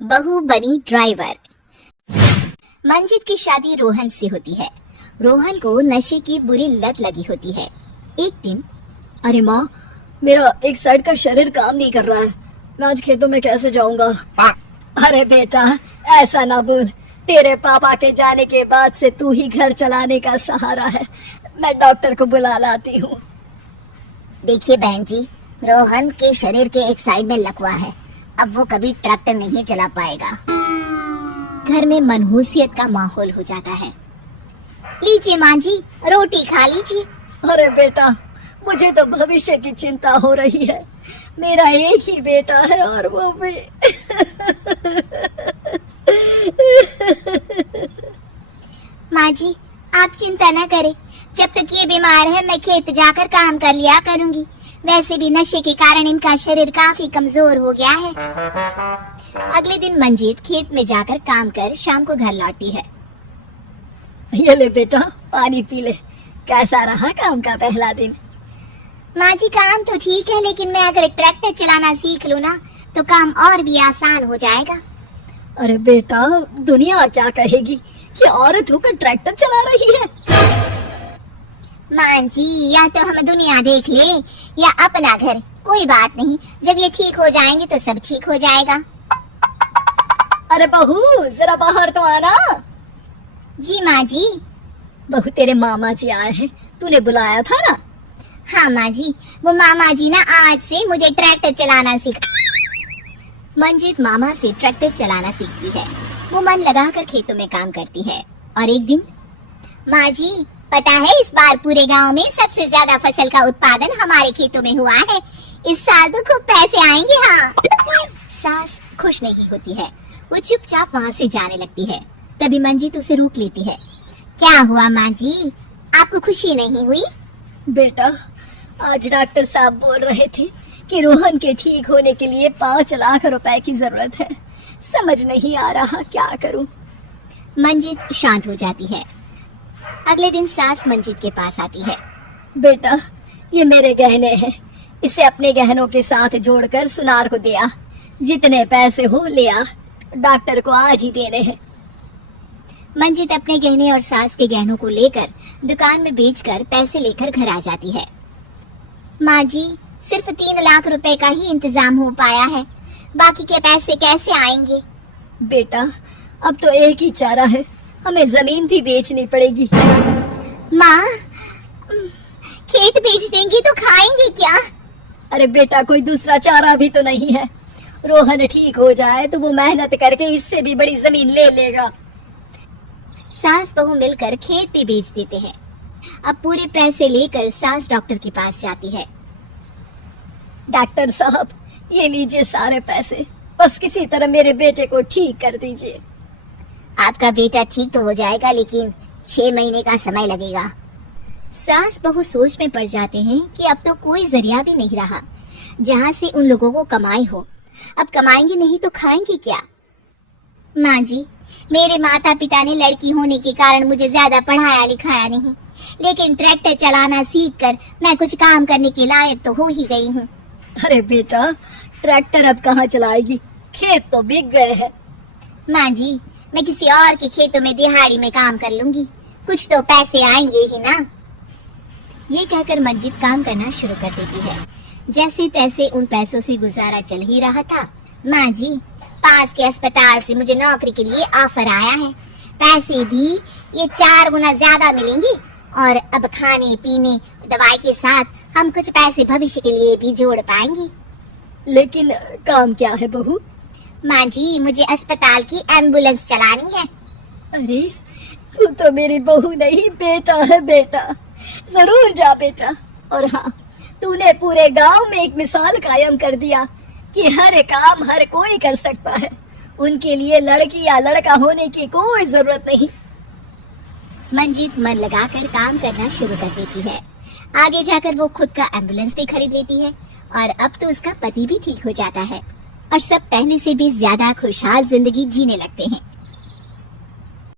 बहू बनी ड्राइवर। मंजित की शादी रोहन से होती है। रोहन को नशे की बुरी लत लगी होती है। एक दिन, अरे माँ, मेरा एक साइड का शरीर काम नहीं कर रहा है। मैं आज खेतों में कैसे जाऊंगा? अरे बेटा, ऐसा ना बोल। तेरे पापा के जाने के बाद से तू ही घर चलाने का सहारा है। मैं डॉक्टर को बुला लाती हूँ। देखिए बहन जी, रोहन के शरीर के एक साइड में लकवा है। अब वो कभी ट्रैक्टर नहीं चला पाएगा। घर में मनहूसियत का माहौल हो जाता है। लीजिए माँ जी, रोटी खा लीजिए। अरे बेटा, मुझे तो भविष्य की चिंता हो रही है। मेरा एक ही बेटा है और वो भी माँ जी, आप चिंता न करें। जब तक ये बीमार है मैं खेत जाकर काम कर लिया करूंगी। वैसे भी नशे के कारण इनका शरीर काफी कमजोर हो गया है। अगले दिन मंजीत खेत में जाकर काम कर शाम को घर लौटती है। ये ले बेटा, पानी पी ले। कैसा रहा काम का पहला दिन? माँ जी, काम तो ठीक है, लेकिन मैं अगर ट्रैक्टर चलाना सीख लूँ ना तो काम और भी आसान हो जाएगा। अरे बेटा, दुनिया क्या कहेगी कि औरत होकर ट्रैक्टर चला रही है? माँ जी, या तो हम दुनिया देख ले या अपना घर, कोई बात नहीं। जब ये ठीक हो जाएंगे तो सब ठीक हो जाएगा। अरे बहू, जरा बाहर तो आना। जी माँ जी। बहू, तेरे मामा जी आए हैं, तूने बुलाया था ना? हाँ माँ जी, वो मामा जी ना आज से मुझे ट्रैक्टर चलाना सिखा। मंजित मामा से ट्रैक्टर चलाना सीखती है। वो मन लगाकर खेतों में काम करती है। और एक दिन, माँ जी पता है इस बार पूरे गांव में सबसे ज्यादा फसल का उत्पादन हमारे खेतों में हुआ है। इस साल तो खूब पैसे आएंगे। हाँ। सास खुश नहीं होती है। वो चुपचाप वहाँ से जाने लगती है। तभी मंजित उसे रोक लेती है। क्या हुआ माँ जी, आपको खुशी नहीं हुई? बेटा, आज डॉक्टर साहब बोल रहे थे कि रोहन के ठीक होने के लिए 5 लाख रुपए की जरूरत है। समझ नहीं आ रहा क्या करूं। मंजित शांत हो जाती है। अगले दिन सास मंजित के पास आती है। बेटा, ये मेरे गहने हैं। इसे अपने गहनों के साथ जोड़कर सुनार को दे आ। जितने पैसे हो ले आ। डॉक्टर को आज ही देने हैं। मंजित अपने गहने और सास के गहनों को लेकर दुकान में बेचकर पैसे लेकर घर आ जाती है। माँ जी, सिर्फ 3 लाख रुपए का ही इंतजाम हो पाया है। बाकी के पैसे कैसे आएंगे? बेटा, अब तो एक ही चारा है, हमें जमीन भी बेचनी पड़ेगी। माँ, खेत बेच देंगी तो खाएंगे क्या? अरे बेटा, कोई दूसरा चारा भी तो नहीं है। रोहन ठीक हो जाए तो वो मेहनत करके इससे भी बड़ी जमीन ले लेगा। सास बहू मिलकर खेत भी बेच देते हैं। अब पूरे पैसे लेकर सास डॉक्टर के पास जाती है। डॉक्टर साहब, ये लीजिए सारे पैसे। बस किसी तरह मेरे बेटे को ठीक कर दीजिए। आपका बेटा ठीक तो हो जाएगा, लेकिन 6 महीने का समय लगेगा। सास बहू सोच में पड़ जाते हैं कि अब तो कोई जरिया भी नहीं रहा जहाँ से उन लोगों को कमाई हो। अब कमाएंगे नहीं तो खाएंगे क्या? माँ जी, मेरे माता पिता ने लड़की होने के कारण मुझे ज्यादा पढ़ाया लिखाया नहीं, लेकिन ट्रैक्टर चलाना सीखकर मैं कुछ काम करने के लायक तो हो ही गई हूँ। अरे बेटा, ट्रैक्टर अब कहाँ चलाएगी? खेत तो बिक गए हैं। माँ जी, मैं किसी और के खेतों में दिहाड़ी में काम कर लूंगी, कुछ तो पैसे आएंगे ही ना। ये कहकर मंजित काम करना शुरू कर देती है। जैसे तैसे उन पैसों से गुजारा चल ही रहा था। माँ जी, पास के अस्पताल से मुझे नौकरी के लिए ऑफर आया है। पैसे भी ये 4 गुना ज्यादा मिलेंगे और अब खाने पीने दवाई के साथ हम कुछ पैसे भविष्य के लिए भी जोड़ पाएंगे। लेकिन काम क्या है बहू? माँ जी, मुझे अस्पताल की एम्बुलेंस चलानी है। अरे, तू तो मेरी बहू नहीं, बेटा है बेटा। जरूर जा बेटा। और हाँ, तूने पूरे गांव में एक मिसाल कायम कर दिया कि हर काम हर कोई कर सकता है। उनके लिए लड़की या लड़का होने की कोई जरूरत नहीं। मंजित मन लगाकर काम करना शुरू कर देती है। आगे जाकर वो खुद का एम्बुलेंस भी खरीद लेती है और अब तो उसका पति भी ठीक हो जाता है और सब पहले से भी ज्यादा खुशहाल जिंदगी जीने लगते हैं।